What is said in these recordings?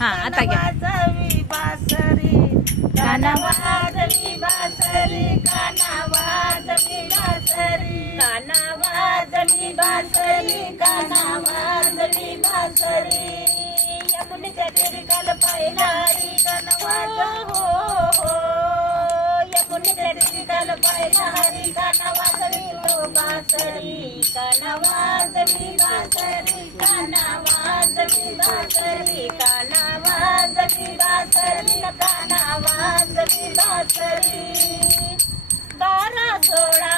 हा, आता घ्या. वाजवी बासरी काना वाजवी बासरी काना वाजवी बासरी. काना वाजवी बासरी काना वाजवी बासरी. यमुनेच्या तेरी काल पाहिला काना वाज हो हो. यमुनेच्या तेरी काल पाहिला काना वाजवी तो बासरी काना वाजवी बासरी. काना बासरी काना बासरी काना बासरी बारा सोळा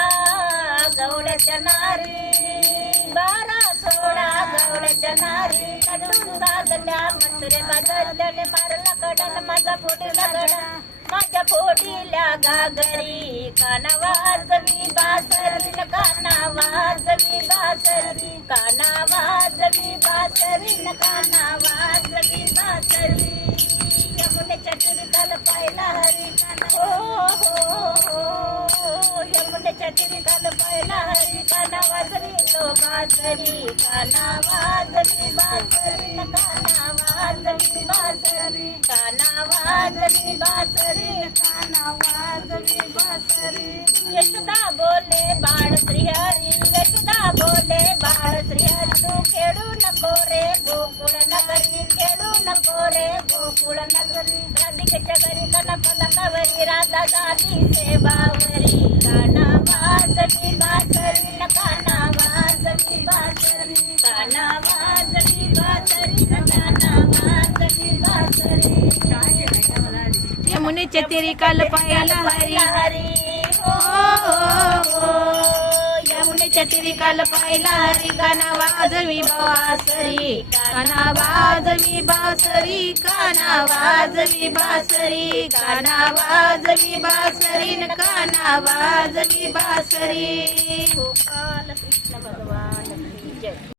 गवळ्याच्या नारी बारा सोळा गवळ्याच्या नारी कडून साजल्या मंत्रे बाजल्याने मारला कडन माझा पोटीला गडा माझ्या पोटीला गागरी काना वाजवी बासरी न काना वाजवी बासरी काना बासरी काना वाजवी बासरी काना वाजवी बासरी काना वाजवी बासरी काना वाजवी बासरी। यशोदा बोले बाळ श्रीहरी यशोदा बोले बाळ श्रीहरी तू खेळू नको रे गोकुळ नगरी खेळू नको रे गोकुळ नगरी राधिकेच्या घरी कना राधा गाली सेवा यमुनेच्या चतिरी काल पायाला हरी. हरी हो हो, हो. यमुनेच्या काल पाहिला हरी. काना वाजवी बासरी. काना वाजवी बासरी. काना वाजवी बासरी. काना वाजवी बासरी. न काना वाजवी बासरी. गोपाल कृष्ण भगवान.